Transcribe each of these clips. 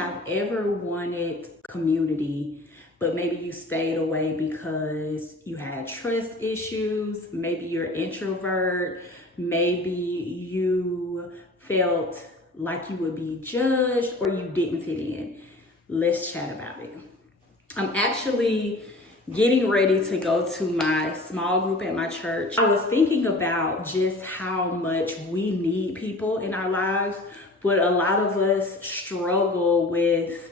have ever wanted community, but maybe you stayed away because you had trust issues, maybe you're an introvert, maybe you felt like you would be judged or you didn't fit in? Let's chat about it. I'm actually getting ready to go to my small group at my church. I was thinking about just how much we need people in our lives, but a lot of us struggle with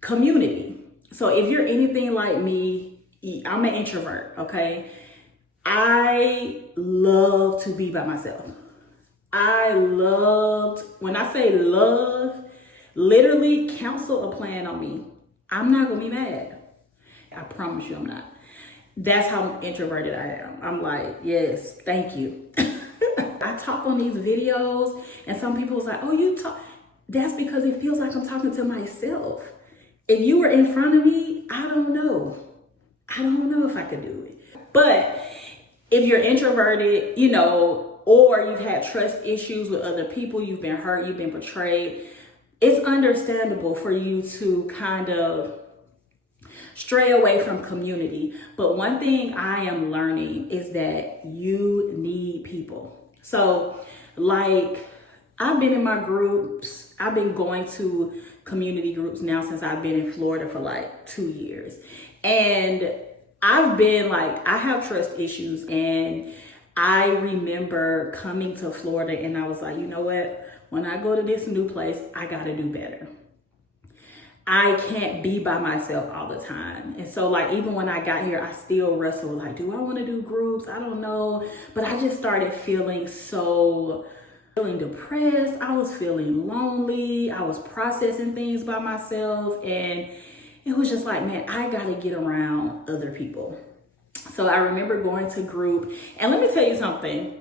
community. So if you're anything like me, I'm an introvert, okay? I love to be by myself. When I say love, literally cancel a plan on me. I'm not gonna be mad. I promise you I'm not. That's how introverted I am. I'm like, yes, thank you. I talk on these videos and some people was like, oh, you talk. That's because it feels like I'm talking to myself. If you were in front of me, I don't know if I could do it. But if you're introverted, or you've had trust issues with other people, you've been hurt, you've been betrayed, it's understandable for you to kind of stray away from community. But one thing I am learning is that you need people. So like, I've been in my groups, I've been going to community groups now since I've been in Florida for like 2 years. And I have trust issues, and I remember coming to Florida and I was like, you know what? When I go to this new place, I gotta do better. I can't be by myself all the time. And so like, even when I got here, I still wrestle like, do I want to do groups? I don't know. But I just started feeling depressed. I was feeling lonely. I was processing things by myself. And it was just like, man, I got to get around other people. So I remember going to group, and let me tell you something.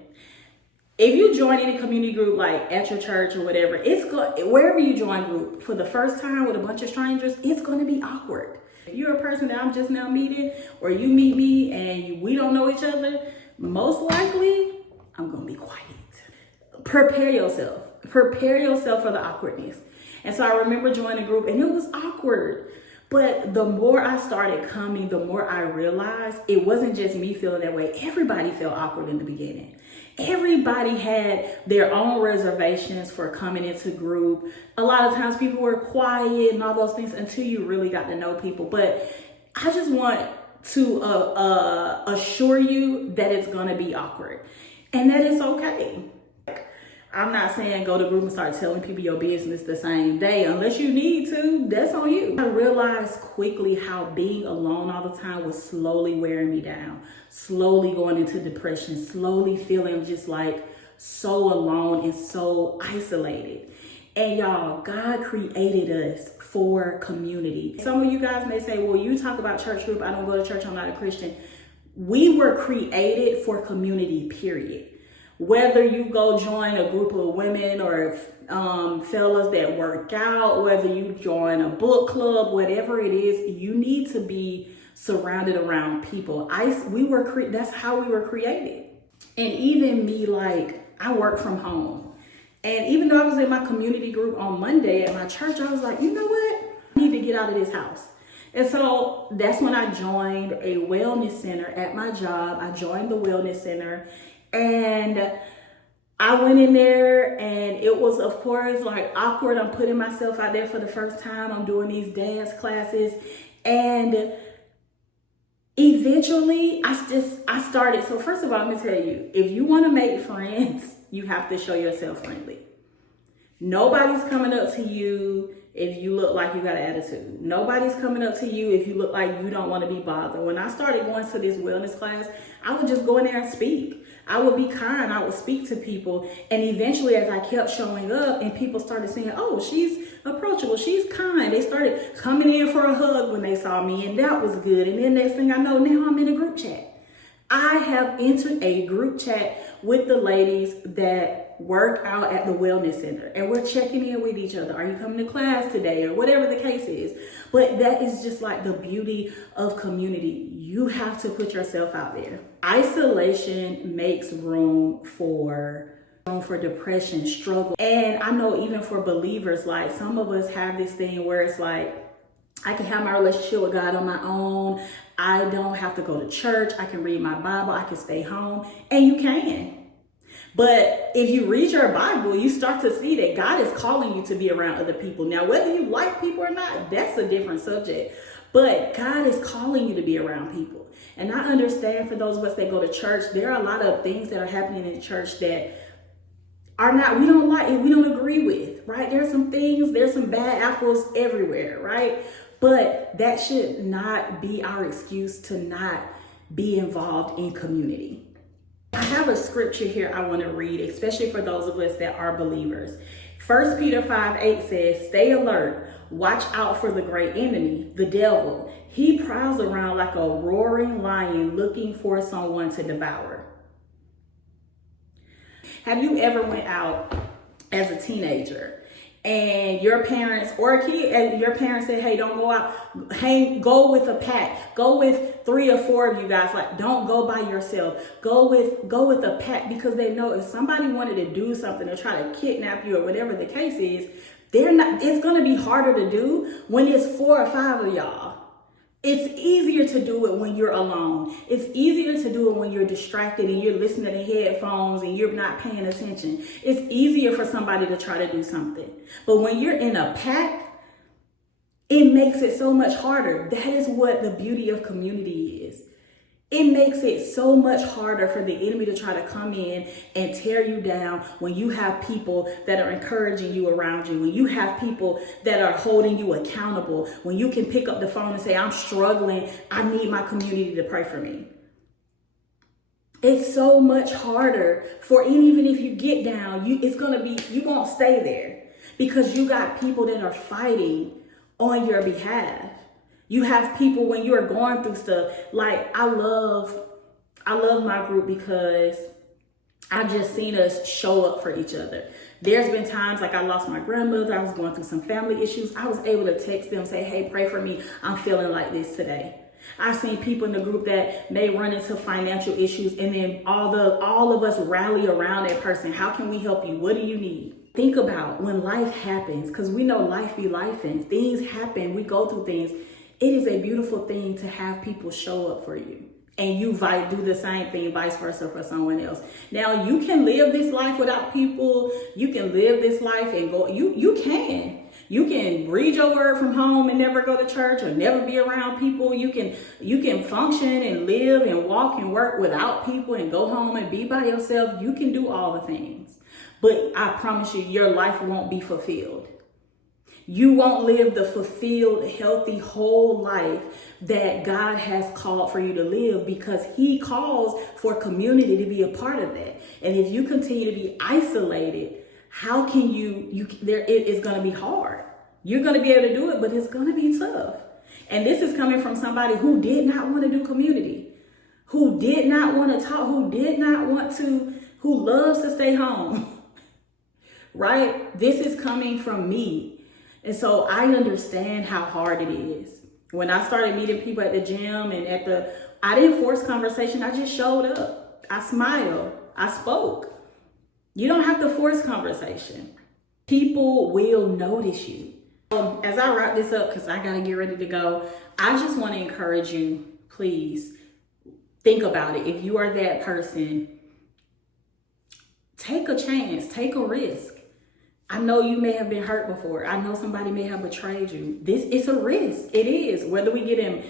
If you join any community group, like at your church or whatever, wherever you join group for the first time with a bunch of strangers, it's going to be awkward. If you're a person that I'm just now meeting, or you meet me and we don't know each other, most likely I'm going to be quiet. Prepare yourself for the awkwardness. And so I remember joining a group and it was awkward. But the more I started coming, the more I realized it wasn't just me feeling that way. Everybody felt awkward in the beginning. Everybody had their own reservations for coming into group. A lot of times people were quiet and all those things until you really got to know people. But I just want to assure you that it's going to be awkward and that it's okay. I'm not saying go to group and start telling people your business the same day. Unless you need to, that's on you. I realized quickly how being alone all the time was slowly wearing me down, slowly going into depression, slowly feeling just like so alone and so isolated. And y'all, God created us for community. Some of you guys may say, well, you talk about church group. I don't go to church. I'm not a Christian. We were created for community, period. Whether you go join a group of women or fellas that work out, whether you join a book club, whatever it is, you need to be surrounded around people. That's how we were created. And even me, like, I work from home. And even though I was in my community group on Monday at my church, I was like, you know what? I need to get out of this house. And so that's when I joined a wellness center at my job. I joined the wellness center. And I went in there and it was, of course, like awkward. I'm putting myself out there for the first time. I'm doing these dance classes. And eventually I started. So first of all, I'm going to tell you, if you want to make friends, you have to show yourself friendly. Nobody's coming up to you if you look like you got an attitude. Nobody's coming up to you if you look like you don't want to be bothered. When I started going to this wellness class, I would just go in there and speak. I would be kind. I would speak to people. And eventually, as I kept showing up and people started saying, oh, she's approachable, she's kind. They started coming in for a hug when they saw me, and that was good. And then next thing I know, now I'm in a group chat. I have entered a group chat with the ladies that work out at the wellness center, and we're checking in with each other. Are you coming to class today, or whatever the case is? But that is just like the beauty of community. You have to put yourself out there. Isolation makes room for room for depression, struggle. And I know even for believers, like some of us have this thing where it's like, I can have my relationship with God on my own. I don't have to go to church. I can read my Bible. I can stay home. And you can. But if you read your Bible, you start to see that God is calling you to be around other people. Now, whether you like people or not, that's a different subject. But God is calling you to be around people. And I understand for those of us that go to church, there are a lot of things that are happening in the church that are not, we don't like and we don't agree with, right? There's some things, there's some bad apples everywhere, right? But that should not be our excuse to not be involved in community. I have a scripture here I want to read, especially for those of us that are believers. 1 Peter 5:8 says, stay alert, watch out for the great enemy, the devil. He prowls around like a roaring lion looking for someone to devour. Have you ever went out as a teenager and your parents or a kid and your parents said, hey, don't go out, go with a pack, go with 3 or 4 of you guys, like don't go by yourself, go with a pack, because they know if somebody wanted to do something or try to kidnap you or whatever the case is, it's going to be harder to do when it's 4 or 5 of y'all. It's easier to do it when you're alone. It's easier to do it when you're distracted and you're listening to headphones and you're not paying attention. It's easier for somebody to try to do something. But when you're in a pack, it makes it so much harder. That is what the beauty of community is. It makes it so much harder for the enemy to try to come in and tear you down when you have people that are encouraging you around you, when you have people that are holding you accountable, when you can pick up the phone and say, I'm struggling, I need my community to pray for me. It's so much harder and even if you get down, you won't stay there because you got people that are fighting on your behalf. You have people when you're going through stuff. Like I love my group because I've just seen us show up for each other. There's been times like I lost my grandmother. I was going through some family issues. I was able to text them, say, hey, pray for me. I'm feeling like this today. I've seen people in the group that may run into financial issues and then all of us rally around that person. How can we help you? What do you need? Think about when life happens, because we know life be life and things happen. We go through things. It is a beautiful thing to have people show up for you and you do the same thing, vice versa for someone else. Now you can live this life without people. You can live this life and go, you can read your word from home and never go to church or never be around people. You can function and live and walk and work without people and go home and be by yourself. You can do all the things, but I promise you, your life won't be fulfilled. You won't live the fulfilled, healthy, whole life that God has called for you to live because he calls for community to be a part of that. And if you continue to be isolated, how can it is going to be hard. You're going to be able to do it, but it's going to be tough. And this is coming from somebody who did not want to do community, who did not want to talk, who loves to stay home, right? This is coming from me. And so I understand how hard it is. When I started meeting people at the gym and I didn't force conversation. I just showed up. I smiled. I spoke. You don't have to force conversation. People will notice you. As I wrap this up, because I got to get ready to go, I just want to encourage you, please think about it. If you are that person, take a chance, take a risk. I know you may have been hurt before. I know somebody may have betrayed you. It's a risk. It is. Whether we get in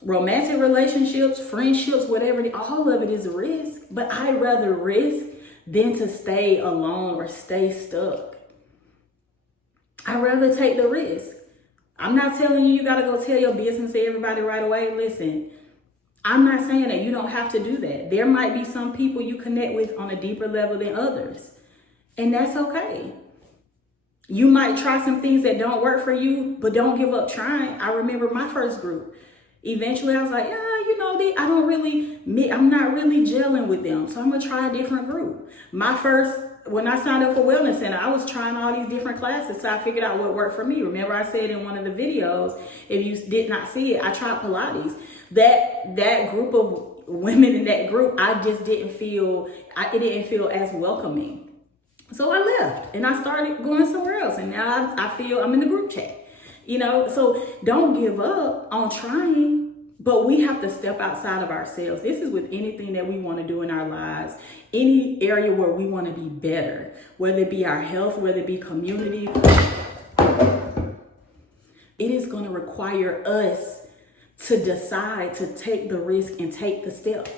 romantic relationships, friendships, whatever, all of it is a risk. But I'd rather risk than to stay alone or stay stuck. I'd rather take the risk. I'm not telling you got to go tell your business to everybody right away. Listen, I'm not saying that you don't have to do that. There might be some people you connect with on a deeper level than others. And that's okay. You might try some things that don't work for you, but don't give up trying. I remember my first group. Eventually I was like, I'm not really gelling with them. So I'm going to try a different group. When I signed up for Wellness Center, I was trying all these different classes. So I figured out what worked for me. Remember I said in one of the videos, if you did not see it, I tried Pilates. That group of women in that group, I just didn't feel, it didn't feel as welcoming. So I left and I started going somewhere else. And now I feel I'm in the group chat, you know? So don't give up on trying, but we have to step outside of ourselves. This is with anything that we want to do in our lives, any area where we want to be better, whether it be our health, whether it be community. It is going to require us to decide to take the risk and take the step.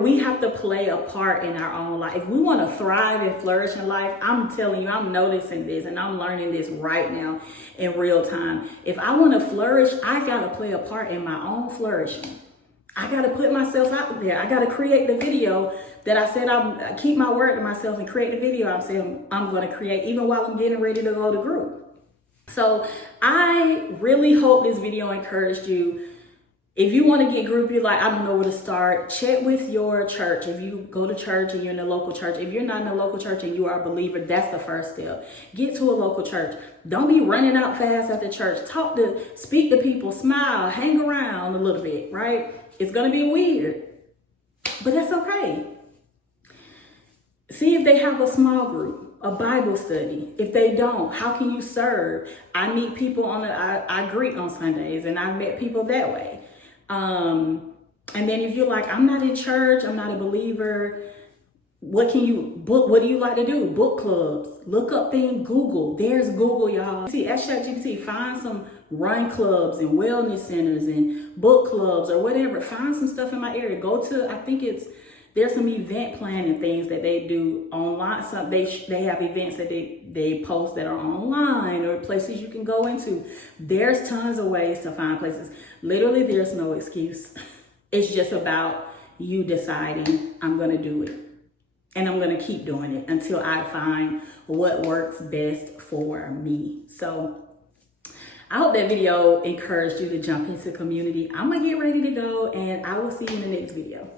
We have to play a part in our own life. If we want to thrive and flourish in life, I'm telling you, I'm noticing this and I'm learning this right now in real time. If I want to flourish, I got to play a part in my own flourishing. I got to put myself out there. I got to create the video that I said I keep my word to myself and create the video I'm saying I'm going to create even while I'm getting ready to go to group. So I really hope this video encouraged you. If you want to get group, you're like, I don't know where to start, check with your church. If you go to church and you're in a local church, if you're not in a local church and you are a believer, that's the first step. Get to a local church. Don't be running out fast at the church. Speak to people, smile, hang around a little bit, right? It's going to be weird, but that's okay. See if they have a small group, a Bible study. If they don't, how can you serve? I meet people I greet on Sundays, and I've met people that way. And then if you're like, I'm not in church, I'm not a believer, what do you like to do? Book clubs, look up things, Google. There's Google, y'all. See, ask ChatGPT, find some run clubs and wellness centers and book clubs or whatever. Find some stuff in my area. There's some event planning things that they do online. They have events that they post that are online or places you can go into. There's tons of ways to find places. Literally, there's no excuse. It's just about you deciding, I'm going to do it. And I'm going to keep doing it until I find what works best for me. So I hope that video encouraged you to jump into community. I'm going to get ready to go, and I will see you in the next video.